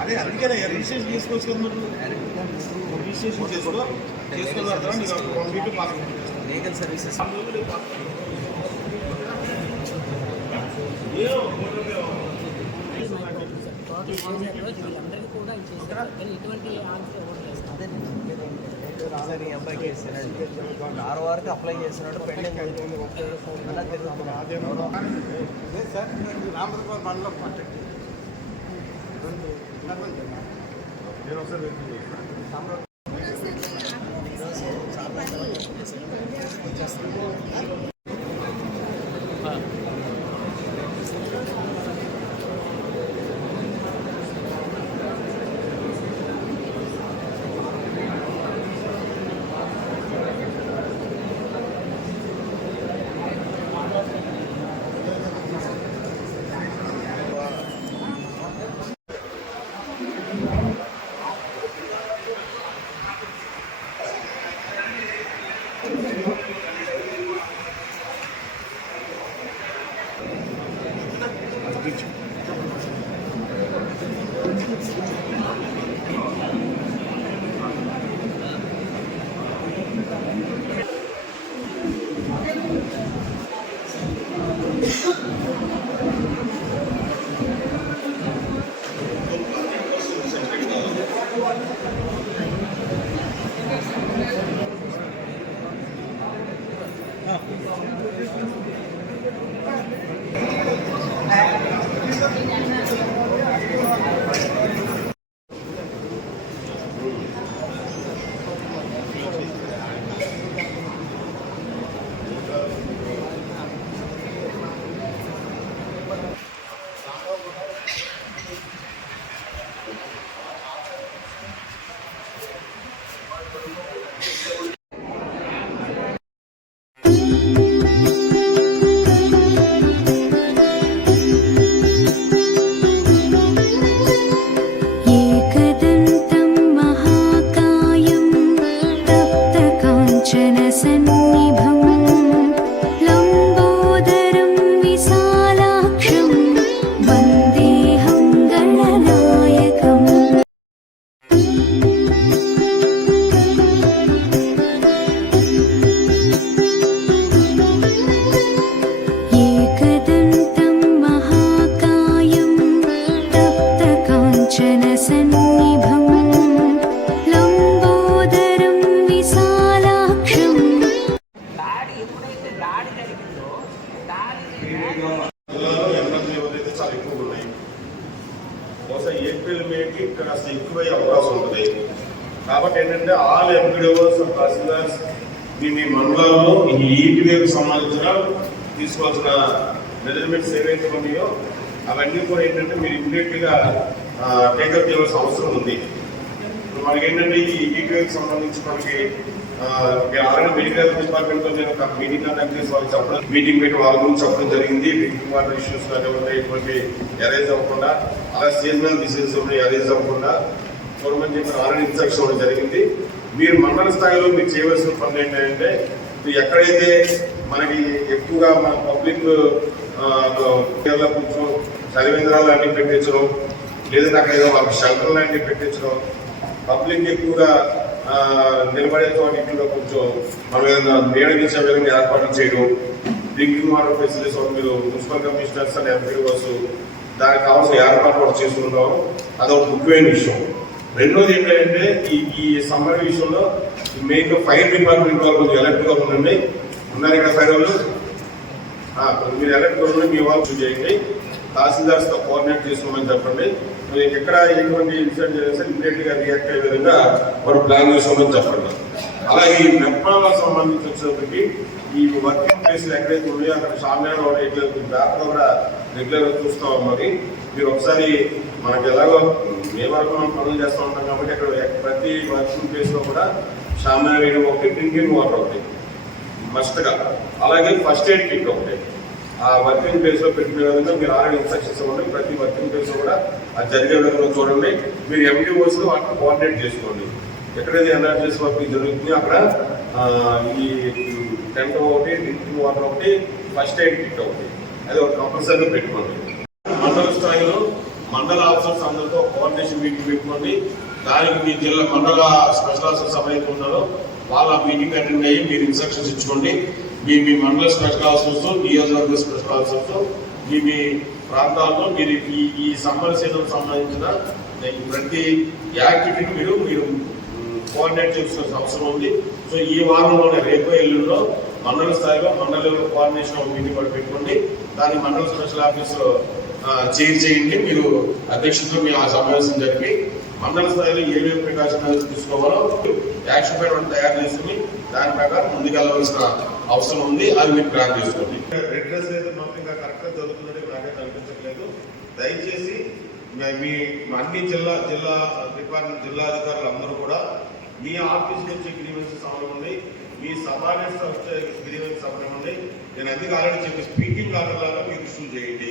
అదే అందుకనే registration తీసుకొచ్చుకున్నారు. Registration చేసుకున్న లీగల్ సర్వీసెస్ వీళ్ళందరికీ కూడా చేశారు కానీ ఎటువంటి ఆన్సర్ రాలేని అబ్బాయికి ఇస్తున్నాడు. 6 వరకు అప్లై చేస్తున్నాడు. పెండింగ్ అలా తిరుగుతున్నాడు. ఏప్రిల్ మేకి ఇక్కడ ఎక్కువయ్యే అవకాశం ఉంటుంది. కాబట్టి ఏంటంటే ఆల్ ఎంపీడీఓస్ తహసీల్దార్స్ మీ మండలాల్లో ఈ ఈపీడీకి సంబంధించిన తీసుకోవాల్సిన మెజర్మెంట్స్ ఏవైతే ఉన్నాయో అవన్నీ కూడా ఏంటంటే మీరు ఇమ్మీడియట్గా టేకప్ చేయాల్సిన అవసరం ఉంది. మనకి ఏంటంటే ఈ ఈపీడీకి సంబంధించి మనకి ఆల్రెడీ మెడికల్ డిపార్ట్మెంట్తో నేను ఒక మీటింగ్ కండక్ట్ చేసి వాళ్ళకి చెప్పడం, మీటింగ్ పెట్టి వాళ్ళ గురించి చెప్పడం జరిగింది. డ్రింకింగ్ వాటర్ ఇష్యూస్ ఇటువంటి అరేంజ్ అవ్వకుండా, అలా సీజనల్ డిసీజెస్ అరేంజ్ అవ్వకుండా చూడమని చెప్పి ఆల్రెడీ ఇన్స్ట్రక్షన్ ఇవ్వడం జరిగింది. మీరు మండల స్థాయిలో మీరు చేయవలసిన పనులు ఏంటంటే ఎక్కడైతే మనకి ఎక్కువగా మన పబ్లిక్ కొంచెం చలివేంద్రాలు అన్ని పెట్టించడం, లేదంటే అక్కడ ఏదో వాళ్ళకి షెల్టర్ లాంటివి పెట్టించడం, పబ్లిక్ ఎక్కువగా నిలబడే చోటిలో కొంచెం మనం మేడగించే విధంగా ఏర్పాటు చేయడం, డ్రింకింగ్ వాటర్ ఫెసిలిటీస్ మీరు మున్సిపల్ కమిషనర్స్ అండ్ ఎంపీఓస్ దానికి కావాల్సిన ఏర్పాటు కూడా చేసుకుంటాం. అదొక ముఖ్యమైన విషయం. రెండోది ఏంటంటే ఈ సమ్మర్ విషయంలో మెయిన్గా ఫైర్ డిపార్ట్మెంట్ వాళ్ళు కొంచెం ఎలర్ట్గా ఉండండి. ఉన్నారు ఇక్కడ ఫైర్ వాళ్ళు, మీరు ఎలర్ట్గా ఉండి మీ వాళ్ళు చేయండి. తహసీల్దార్స్తో కోఆర్డినేట్ చేసుకోమని చెప్పండి. ఎక్కడ ఎటువంటి ఇన్సిడెంట్ చేస్తే ఇమీడియట్గా రియాక్ట్ అయ్యే విధంగా వారు ప్లాన్ చేసుకోమని చెప్పండి. అలాగే ఈ మెప్పాలకు సంబంధించి వచ్చేప్పటికి ఈ వర్కింగ్ ప్లేస్ ఎక్కడైతే ఉన్నాయో అక్కడ షామ్యాన్ పేపర్ కూడా రెగ్యులర్ చూస్తాం. మరి మీరు ఒకసారి మనకి ఎలాగో ఏ వరకు మనం పనులు చేస్తూ ఉంటాం కాబట్టి అక్కడ ప్రతి వర్కింగ్ ప్లేస్ లో కూడా షామ్యాన్ వేయడం ఒకటి, డ్రింకింగ్ వాటర్ ఒకటి మస్ట్గా, అలాగే ఫస్ట్ ఎయిడ్ కిట్ ఒకటి ఆ వర్కింగ్ ప్లేస్ లో పెట్టిన విధంగా మీరు ఆల్రెడీ ఇన్స్ట్రక్షన్స్ ఇవ్వండి. ప్రతి వర్కింగ్ ప్లేస్ లో కూడా అది జరిగే విధంగా చూడండి. మీరు ఎండిఓస్ లో వాటిని కోఆర్డినేట్ చేసుకోండి. ఎక్కడైతే ఎన్ఆర్జీఎస్ వర్క్ జరుగుతుంది అక్కడ ఈ టెంట్ ఒకటి, డ్రింకింగ్ వాటర్ ఒకటి, ఫస్ట్ ఎయిడ్ కిట్ ఒకటి అది ఒక కంపల్సరీగా పెట్టుకోండి. మండల స్థాయిలో మండల ఆఫీసర్స్ అందరితో కోఆర్డినేషన్ మీటింగ్ పెట్టుకోండి. దానికి మీ జిల్లా మండల స్పెషల్ ఆఫీసర్స్ ఎవరైతే ఉన్నారో వాళ్ళ మీటింగ్ అటెండ్ అయ్యి మీరు ఇన్స్ట్రక్షన్స్ ఇచ్చుకోండి. మీ మండల స్పెషల్ ఆఫీసర్స్, నియోజకవర్గ స్పెషల్ ఆఫీసర్స్ మీ ప్రాంతాల్లో మీరు ఈ సమ్మర్ సీజన్ సంబంధించిన ప్రతి యాక్టివిటీని మీరు కోఆర్డినేట్ చేయాల్సిన అవసరం ఉంది. సో ఈ వారంలోనే రేపు ఎల్లుండో మండల స్థాయిలో మండల కోఆర్డినేషన్ మీటింగ్ కూడా పెట్టుకోండి. దానికి మండల స్పెషల్ ఆఫీసర్ చేయండి. మీరు అధ్యక్షుడితో మీ ఆ సమావేశం జరిపి మండల స్థాయిలో ఏమేమి ప్రికాషన్ తీసుకోవాలో యాక్షన్ ప్లాన్ తయారు చేసుకుని దాని ప్రకారం ముందుకెళ్ళవలసిన అవసరం ఉంది. అది మీరు ప్లాన్ చేసుకోండి. రెడ్ డ్రెస్ అయితే మాత్రం ఇంకా కరెక్ట్ గా జరుగుతుందని నాకైతే అనిపించట్లేదు. దయచేసి మీ అన్ని జిల్లా డిపార్ట్మెంట్ జిల్లాధికారులు అందరూ కూడా మీ ఆఫీస్ నుంచి గ్రీవెన్సెస్ అవనివ్వండి, మీ సబార్డినేట్స్ వచ్చే గ్రీవెన్స్ అవనివ్వండి. నేను అందుకు ఆల్రెడీ చెప్పి స్పీకింగ్ ఆర్డర్ లాగా మీరు ఇష్యూ చేయండి.